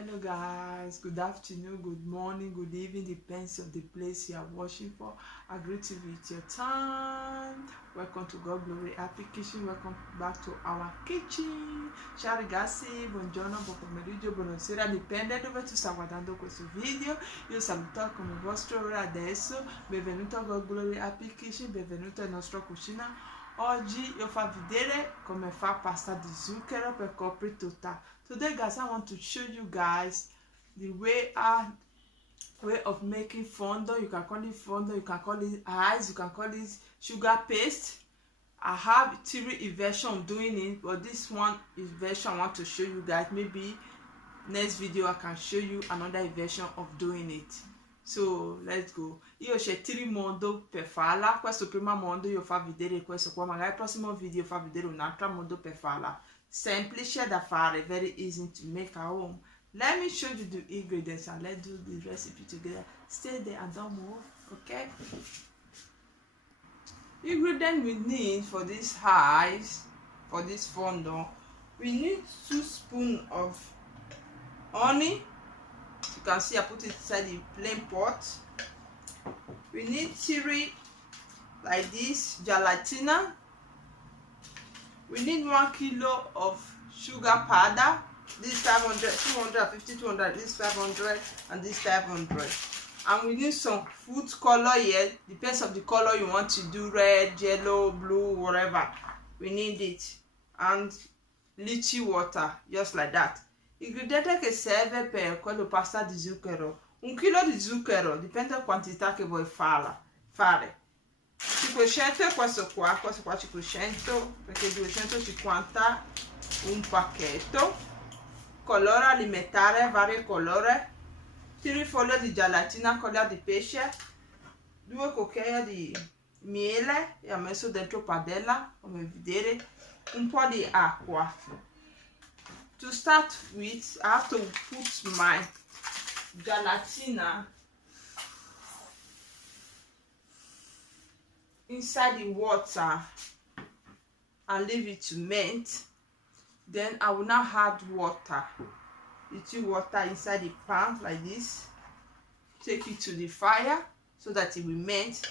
Hello guys, good afternoon, good morning, good evening, depends on the place you are watching for. I greet you with your time. Welcome to God Glory Happy Kitchen. Welcome back to our kitchen. Ciao ragazzi, buongiorno, buon pomeriggio, buonasera, dipende dove tu stai guardando questo video. Io saluto come vostro ora adesso. Benvenuto a God Glory Happy Kitchen, benvenuto nella nostra cucina. Oggi io farò vedere come fa pasta di zucchero per coprire tutta. Today guys, I want to show you guys the way of making fondo. You can call it fondo, you can call it ice, you can call it sugar paste. I have 3 versions of doing it, but this one is version I want to show you guys. Maybe next video I can show you another version of doing it. So let's go. Io c'è 3 modo per farla. Questo primo modo io fa vedere questo qua, magari il prossimo video fa vedere un altro modo per farla. Semplice da fare, very easy to make at home. Let me show you the ingredients and let's do the recipe together. Stay there and don't move, okay? Ingredients we need for this ice, for this fondo, we need 2 spoons of honey. You can see I put it inside the plain pot. We need 3 like this gelatina. We need 1 kilo of sugar powder. This 500, 250, 200, this 500, and this 500. And we need some food color here. Depends on the color you want to do, red, yellow, blue, whatever. We need it. And lychee water, just like that. Ingredienti che serve per quello pasta di zucchero. 1 chilo di zucchero, dipende dalla quantità che vuoi fare. 500 è questo qua 500 perché 250 un pacchetto. Colore alimentare, vario colore. 3 foglie di gelatina, colla di pesce. 2 cucchiai di miele e ho messo dentro padella, come vedete. Un po' di acqua. To start with, I have to put my gelatina inside the water and leave it to melt. Then I will now add water, little water inside the pan like this. Take it to the fire so that it will melt.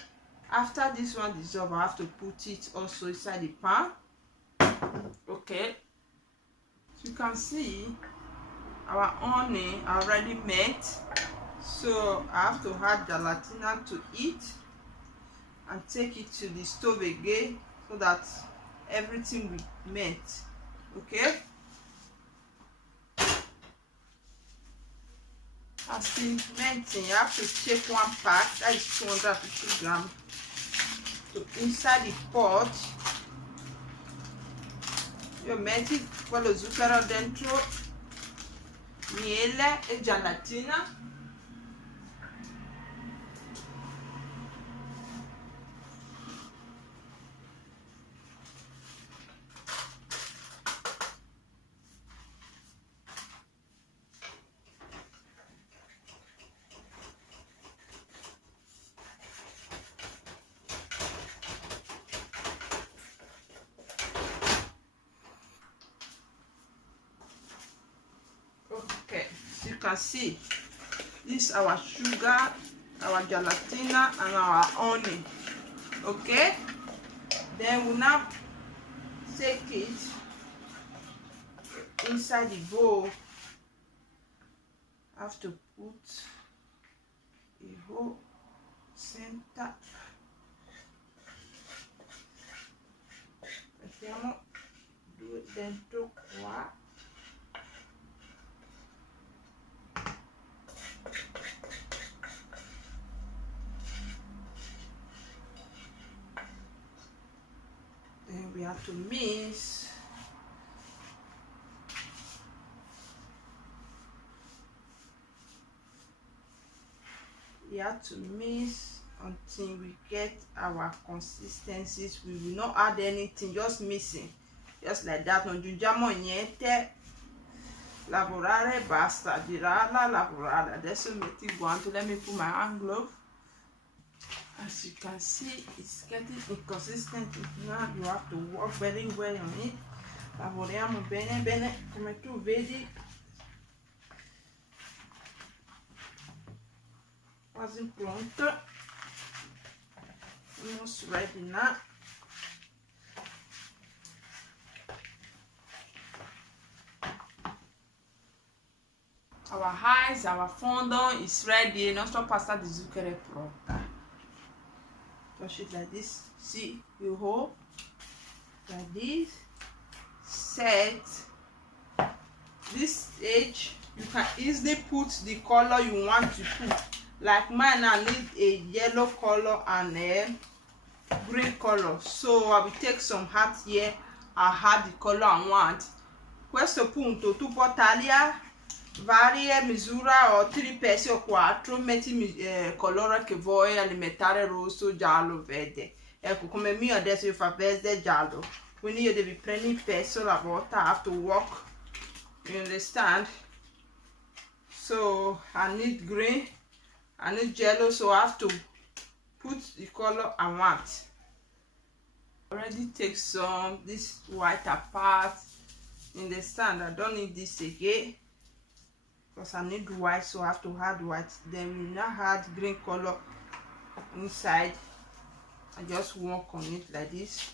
After this one dissolve, I have to put it also inside the pan. Okay. You can see our honey already melt, so I have to add gelatina to it and take it to the stove again so that everything will melt. Okay, as it's melting, you have to take 1 pack, that is 250 grams, to inside the pot. Io metti quello zucchero dentro, miele e gelatina. Okay, so you can see this is our sugar, our gelatina, and our honey. Okay, then we now take it inside the bowl. I have to put a whole center. Mettiamo 2 dentro qua. Then we have to mix. We have to mix until we get our consistencies. We will not add anything, just mixing, just like that. Non aggiungiamo niente. Lavorare basta, girarla, lavorare. Adesso metti il guanto. Let me put my hand glove. As you can see, it's getting inconsistent. Now you have to work very well on it. Lavoriamo bene bene, come tu vedi quase pronta. Almost ready now. Our rice, our fondant is ready. Nostra pasta di zucchero è pronta. Touch it like this. See, you hold like this. Set this edge. You can easily put the color you want to put. Like mine, I need a yellow color and a green color. So I will take some heart here. I have the color I want. Questo punto tu puoi tagliare varie misura o 3 pezzi o 4, metti il colore che vuoi alimentare, rosso, giallo, verde. Ecco, come mio adesso io fa verde e giallo, quindi io devi prendere il pezzo alla volta. I have to walk, you understand? So I need green, I need yellow, so I have to put the color I want. Already take some this white apart, understand? I don't need this again because I need white, so I have to add white. Then we now add green color inside. I just walk on it like this.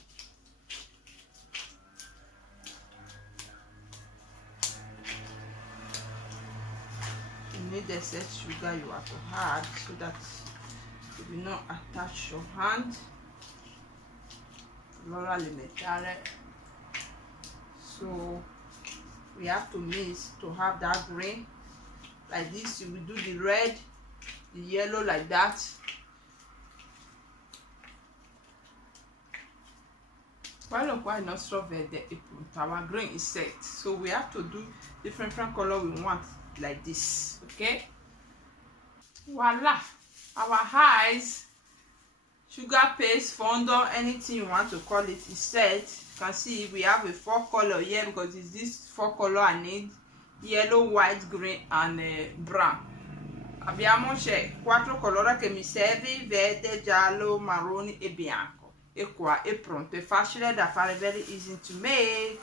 You need the excess sugar you have to add so that it will not attach your hand. Flora alimentare. So we have to mix to have that green like this. You will do the red, the yellow like that. While quite not so verde, our green is set, so we have to do different color we want like this. Okay, voila, our eyes, sugar paste, fondant, anything you want to call it, is set. You can see we have a 4 color here because it's this 4 color I need: yellow, white, green and brown. Abbiamo 4 colori che mi serve: verde, giallo, marrone e bianco. E qua è pronto, è facile da fare, very easy to make.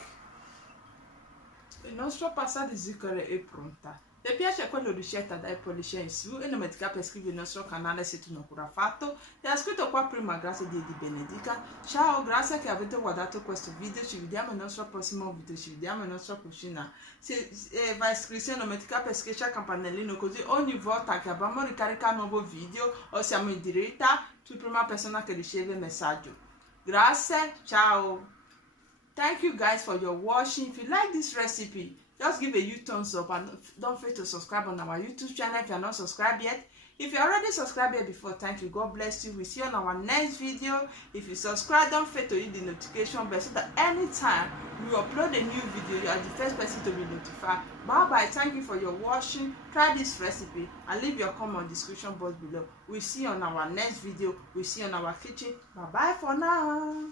Il nostro pasta di zucchero è pronta. Se piace quella ricetta, dai pollice in su e non dimentica per iscriverti al nostro canale se tu non l'hai fatto. Se hai scritto qua prima, grazie, Dio ti benedica. Ciao, grazie che avete guardato questo video. Ci vediamo nel nostro prossimo video, ci vediamo nella nostra cucina. Se vai iscritto, non dimentica per iscriverti al campanellino, così ogni volta che abbiamo ricaricato un nuovo video o siamo in diretta, tu prima persona che riceve il messaggio. Grazie, ciao. Thank you guys for your watching. If you like this recipe, just give a huge thumbs up and don't forget to subscribe on our YouTube channel if you are not subscribed yet. If you already subscribed here before, thank you, God bless you. We'll see you on our next video. If you subscribe, don't forget to hit the notification bell so that anytime we upload a new video, you are the first person to be notified. Bye bye, thank you for your watching. Try this recipe and leave your comment in the description box below. We'll see you on our next video. We'll see you on our kitchen. Bye bye for now.